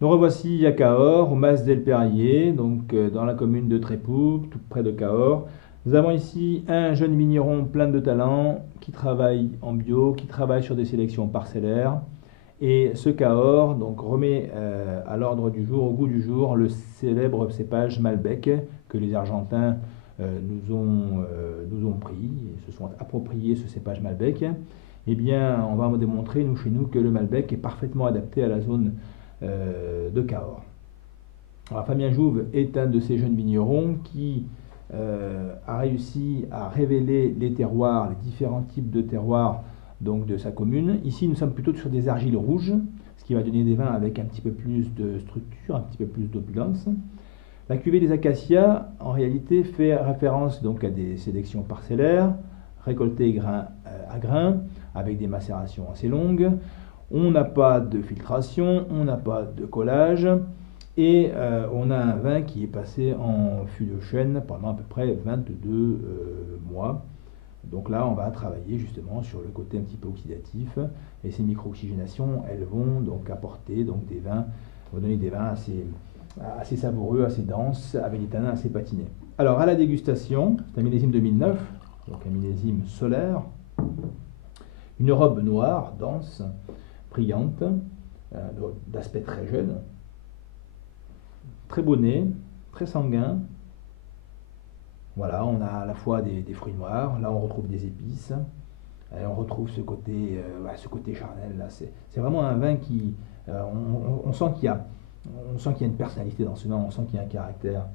Nous revoici à Cahors, au Mas del Perrier, donc dans la commune de Trépoux, tout près de Cahors. Nous avons ici un jeune vigneron plein de talent qui travaille en bio, qui travaille sur des sélections parcellaires. Et ce Cahors donc, remet à l'ordre du jour, au goût du jour, le célèbre cépage Malbec que les Argentins nous ont pris, et se sont appropriés ce cépage Malbec. Eh bien, on va démontrer, nous, chez nous, que le Malbec est parfaitement adapté à la zone de Cahors. Alors, Fabien Jouve est un de ces jeunes vignerons qui a réussi à révéler les terroirs, les différents types de terroirs donc, de sa commune. Ici, nous sommes plutôt sur des argiles rouges, ce qui va donner des vins avec un petit peu plus de structure, un petit peu plus d'opulence. La cuvée des acacias, en réalité, fait référence donc à des sélections parcellaires, récoltées grain à grain, avec des macérations assez longues. On n'a pas de filtration, on n'a pas de collage, et on a un vin qui est passé en fût de chêne pendant à peu près 22 mois. Donc là, on va travailler justement sur le côté un petit peu oxydatif, et ces micro-oxygénations, elles vont donc apporter donc des vins, vont donner des vins assez savoureux, assez denses, avec des tanins assez patinés. Alors à la dégustation, c'est un millésime 2009, donc un millésime solaire, une robe noire, dense, brillante, d'aspect très jeune, très beau nez, très sanguin. Voilà, on a à la fois des fruits noirs, là on retrouve des épices, on retrouve ce côté charnel là. C'est vraiment un vin qui, on sent qu'il y a, une personnalité dans ce vin, on sent qu'il y a un caractère.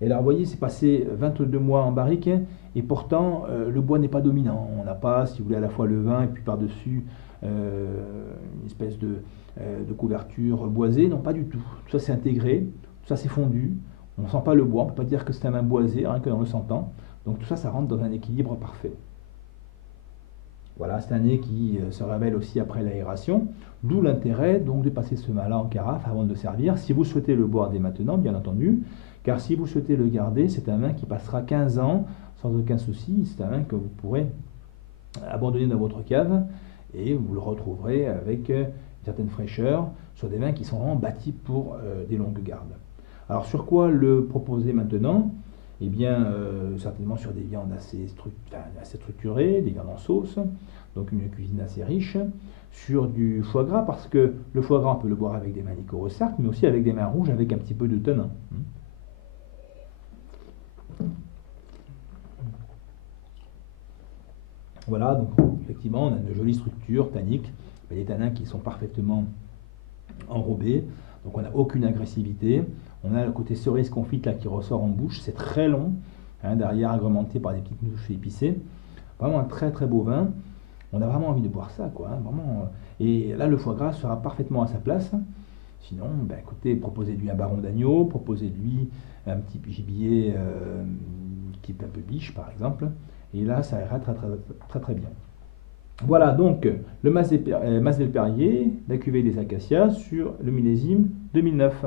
Et là, vous voyez, c'est passé 22 mois en barrique, et pourtant, le bois n'est pas dominant. On n'a pas, si vous voulez, à la fois le vin et puis par-dessus une espèce de couverture boisée. Non, pas du tout. Tout ça c'est intégré, tout ça c'est fondu. On ne sent pas le bois, on ne peut pas dire que c'est un vin boisé, rien que dans le sentant. Donc tout ça, ça rentre dans un équilibre parfait. Voilà, c'est un nez qui se révèle aussi après l'aération, d'où l'intérêt donc de passer ce vin-là en carafe avant de le servir, si vous souhaitez le boire dès maintenant, bien entendu, car si vous souhaitez le garder, c'est un vin qui passera 15 ans sans aucun souci, c'est un vin que vous pourrez abandonner dans votre cave, et vous le retrouverez avec une certaine fraîcheur sur des vins qui sont vraiment bâtis pour des longues gardes. Alors sur quoi le proposer maintenant? Eh bien, certainement sur des viandes assez structurées, des viandes en sauce, donc une cuisine assez riche, sur du foie gras, parce que le foie gras, on peut le boire avec des vins liquoreux, certes, mais aussi avec des vins rouges, avec un petit peu de tanin. Voilà, donc effectivement, on a une jolie structure tannique, des tanins qui sont parfaitement enrobés, donc on n'a aucune agressivité. On a le côté cerise confite là qui ressort en bouche, c'est très long, derrière agrémenté par des petites mouches épicées. Vraiment un très très beau vin. On a vraiment envie de boire ça, quoi. Vraiment. Et là, le foie gras sera parfaitement à sa place. Sinon, ben, écoutez, proposez-lui un baron d'agneau, proposez-lui un petit gibier type un peu biche, par exemple. Et là, ça ira très très très très bien. Voilà donc le Mas del Perrier, la cuvée des Acacias sur le millésime 2009.